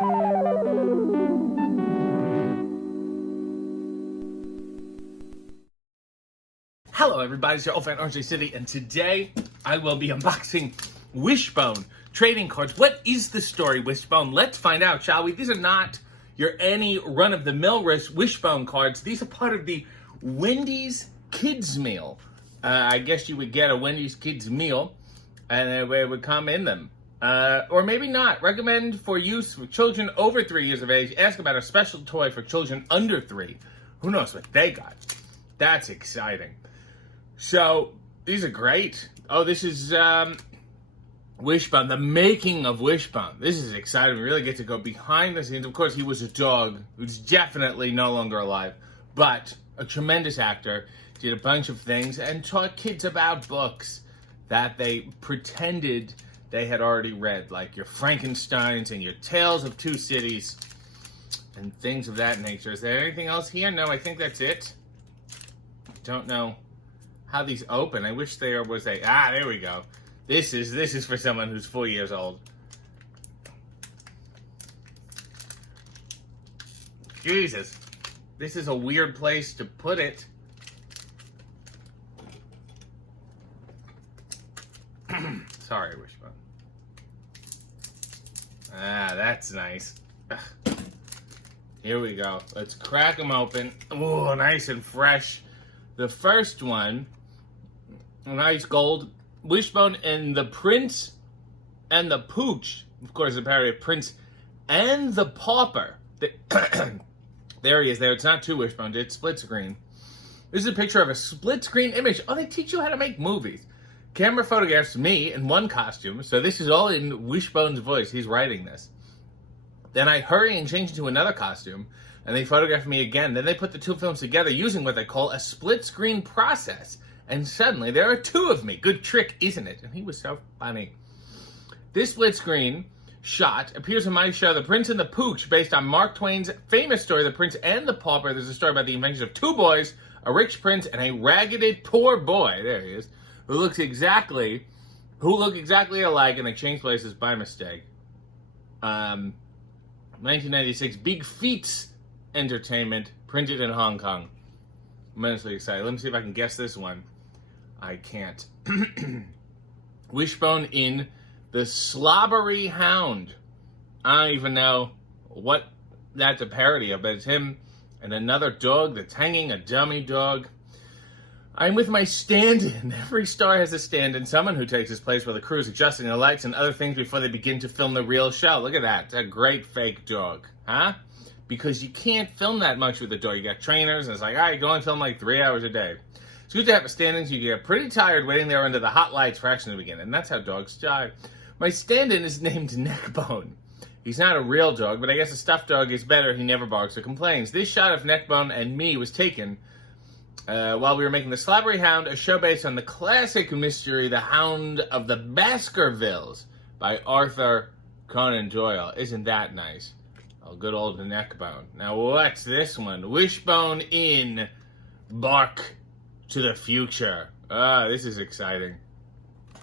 Hello everybody, it's your old fan RJ City, and today I will be unboxing Wishbone trading cards. What is the story, Wishbone? Let's find out, shall we? These are not your any run-of-the-mill Wishbone cards. These are part of the Wendy's Kids Meal. I guess you would get a Wendy's Kids Meal, and it would come in them. Or maybe not. Recommend for use for children over 3 years of age. Ask about a special toy for children under 3. Who knows what they got? That's exciting. So, these are great. Oh, this is Wishbone, the making of Wishbone. This is exciting. We really get to go behind the scenes. Of course, he was a dog who's definitely no longer alive, but a tremendous actor, did a bunch of things, and taught kids about books that they pretended they had already read, like your Frankensteins and your Tales of Two Cities, and things of that nature. Is there anything else here? No, I think that's it. Don't know how these open. I wish there was a... there we go. This is for someone who's 4 years old. Jesus. This is a weird place to put it. Sorry, Wishbone. That's nice. Here we go. Let's crack them open. Oh, nice and fresh. The first one, a nice gold Wishbone and the Prince and the Pooch. Of course, a parody of Prince and the Pauper. There he is there. It's not two Wishbones. It's split screen. This is a picture of a split screen image. Oh, they teach you how to make movies. Camera photographs me in one costume. So this is all in Wishbone's voice. He's writing this. Then I hurry and change into another costume. And they photograph me again. Then they put the two films together using what they call a split screen process. And suddenly there are two of me. Good trick, isn't it? And he was so funny. This split screen shot appears in my show, The Prince and the Pooch, based on Mark Twain's famous story, The Prince and the Pauper. There's a story about the invention of two boys, a rich prince and a ragged poor boy. There he is. Who look exactly alike, and they change places by mistake. 1996, Big Feats Entertainment, printed in Hong Kong. I'm immensely excited. Let me see if I can guess this one. I can't. Wishbone in The Slobbery Hound. I don't even know what that's a parody of, but it's him and another dog that's hanging, a dummy dog. I'm with my stand-in. Every star has a stand-in, someone who takes his place while the crew is adjusting the lights and other things before they begin to film the real show. Look at that. It's a great fake dog. Huh? Because you can't film that much with a dog. You got trainers, and it's like, all right, you can only film like 3 hours a day. It's good to have a stand-in, so you get pretty tired waiting there under the hot lights for action to begin. And that's how dogs die. My stand-in is named Neckbone. He's not a real dog, but I guess a stuffed dog is better. He never barks or complains. This shot of Neckbone and me was taken while we were making The Slobbery Hound, a show based on the classic mystery, The Hound of the Baskervilles, by Arthur Conan Doyle. Isn't that nice? Oh, good old Neckbone. Now, what's this one? Wishbone in Bark to the Future. This is exciting.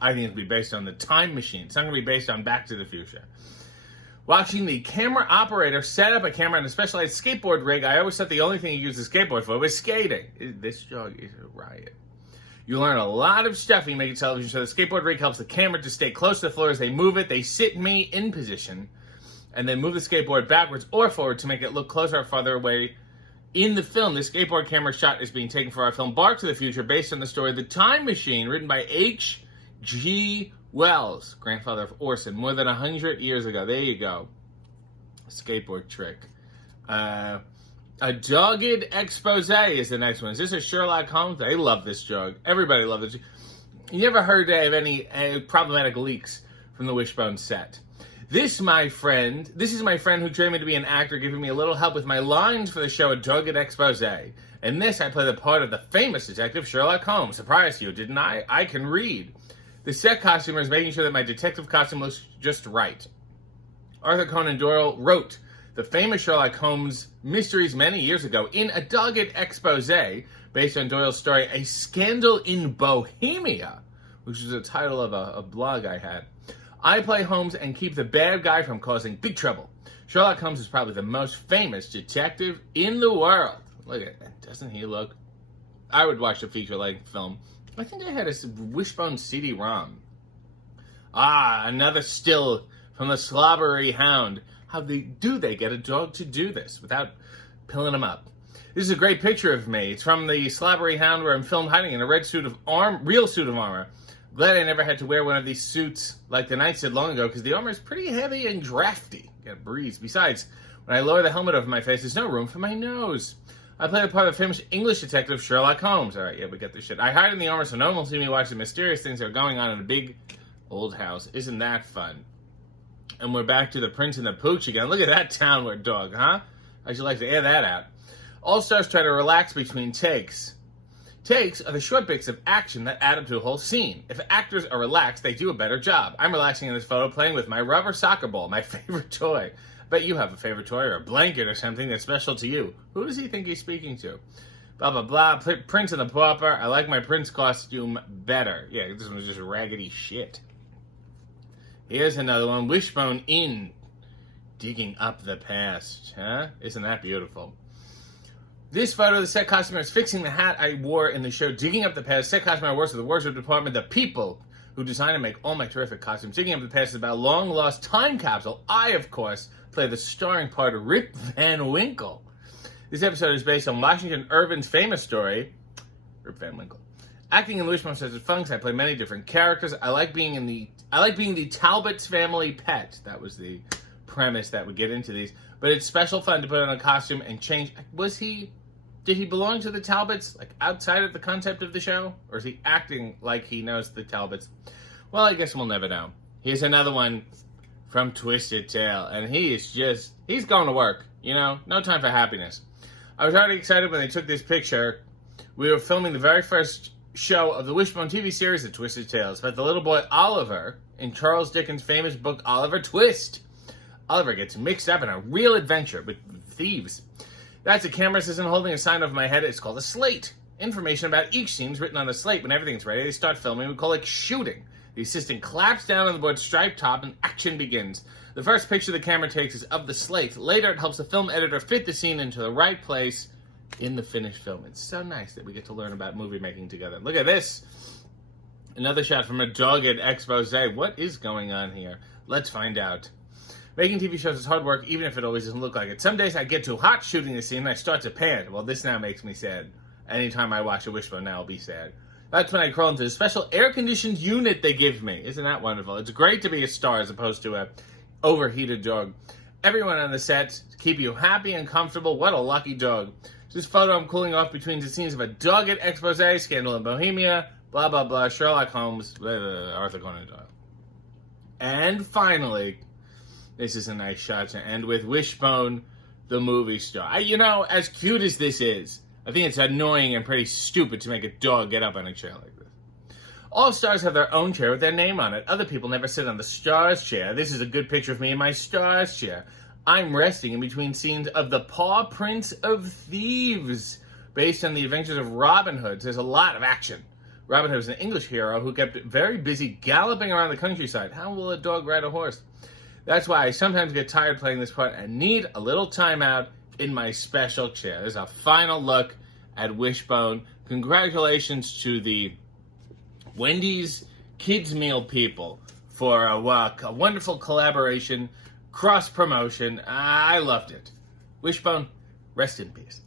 I think it'll be based on the Time Machine. It's not going to be based on Back to the Future. Watching the camera operator set up a camera on a specialized skateboard rig, I always thought the only thing he used the skateboard for was skating. This dog is a riot. You learn a lot of stuff when you make a television show. The skateboard rig helps the camera to stay close to the floor as they move it. They sit me in position and then move the skateboard backwards or forward to make it look closer or farther away. In the film, the skateboard camera shot is being taken for our film Bark to the Future, based on the story The Time Machine, written by H.G. Wells, grandfather of Orson, more than 100 years ago. There you go. Skateboard trick. A dogged expose is the next one. Is this a Sherlock Holmes? They love this dog. Everybody loves it. You never heard of any problematic leaks from the Wishbone set. This is my friend who trained me to be an actor, giving me a little help with my lines for the show A Dogged Expose. In this, I play the part of the famous detective Sherlock Holmes. Surprised you, didn't I? I can read. The set costumer is making sure that my detective costume looks just right. Arthur Conan Doyle wrote the famous Sherlock Holmes mysteries many years ago in A Dogged Expose, based on Doyle's story A Scandal in Bohemia, which is the title of a blog I had. I play Holmes and keep the bad guy from causing big trouble. Sherlock Holmes is probably the most famous detective in the world. Look at that. Doesn't he look? I would watch a feature-length film. I think I had a Wishbone CD-ROM. Another still from the slobbery hound. How they get a dog to do this without pilling him up? This is a great picture of me. It's from the slobbery hound where I'm filmed hiding in a real suit of armor. Glad I never had to wear one of these suits like the Knights did long ago, because the armor is pretty heavy and drafty. Get a breeze. Besides, when I lower the helmet over my face, there's no room for my nose. I play the part of the famous English detective Sherlock Holmes. All right, yeah, we get this shit. I hide in the armor so no one will see me watch the mysterious things that are going on in a big old house. Isn't that fun? And we're back to the Prince and the Pooch again. Look at that downward dog, huh? How'd you like to air that out? All stars try to relax between takes. Takes are the short bits of action that add up to a whole scene. If actors are relaxed, they do a better job. I'm relaxing in this photo playing with my rubber soccer ball, my favorite toy. Bet you have a favorite toy or a blanket or something that's special to you. Who does he think he's speaking to? Blah, blah, blah. Prince and the Pauper. I like my Prince costume better. Yeah, this one's just raggedy shit. Here's another one. Wishbone in Digging Up the Past. Huh? Isn't that beautiful? This photo, the set costumer is fixing the hat I wore in the show Digging Up the Past. Set costumer works for the wardrobe department. The people who design and make all my terrific costumes. Digging Up the Past is about a long-lost time capsule. I, of course, play the starring part of Rip Van Winkle. This episode is based on Washington Irving's famous story, Rip Van Winkle. Acting in Wishbone says it funks. I play many different characters. I like being the Talbot's family pet. That was the premise that would get into these. But it's special fun to put on a costume and change. Did he belong to the Talbots, like outside of the concept of the show? Or is he acting like he knows the Talbots? Well, I guess we'll never know. Here's another one from Twisted Tale. And he's going to work. You know, no time for happiness. I was already excited when they took this picture. We were filming the very first show of the Wishbone TV series, The Twisted Tales, about the little boy Oliver in Charles Dickens' famous book, Oliver Twist. Oliver gets mixed up in a real adventure with thieves. That's a camera assistant holding a sign over my head. It's called a slate. Information about each scene is written on a slate. When everything's ready, they start filming. We call it shooting. The assistant claps down on the board's striped top and action begins. The first picture the camera takes is of the slate. Later, it helps the film editor fit the scene into the right place in the finished film. It's so nice that we get to learn about movie making together. Look at this. Another shot from a dogged expose. What is going on here? Let's find out. Making TV shows is hard work, even if it always doesn't look like it. Some days I get too hot shooting the scene and I start to pant. Well, this now makes me sad. Anytime I watch a Wishbone now, I'll be sad. That's when I crawl into the special air-conditioned unit they give me. Isn't that wonderful? It's great to be a star as opposed to a overheated dog. Everyone on the set keep you happy and comfortable. What a lucky dog. This photo I'm cooling off between the scenes of a dogged expose, Scandal in Bohemia, blah, blah, blah, Sherlock Holmes, Arthur Conan Doyle. And finally, this is a nice shot to end with, Wishbone, the movie star. As cute as this is, I think it's annoying and pretty stupid to make a dog get up on a chair like this. All stars have their own chair with their name on it. Other people never sit on the star's chair. This is a good picture of me in my star's chair. I'm resting in between scenes of The Paw Prince of Thieves, based on the adventures of Robin Hood. There's a lot of action. Robin Hood was an English hero who kept very busy galloping around the countryside. How will a dog ride a horse? That's why I sometimes get tired playing this part and need a little time out in my special chair. There's a final look at Wishbone. Congratulations to the Wendy's Kids Meal people for a wonderful collaboration, cross-promotion. I loved it. Wishbone, rest in peace.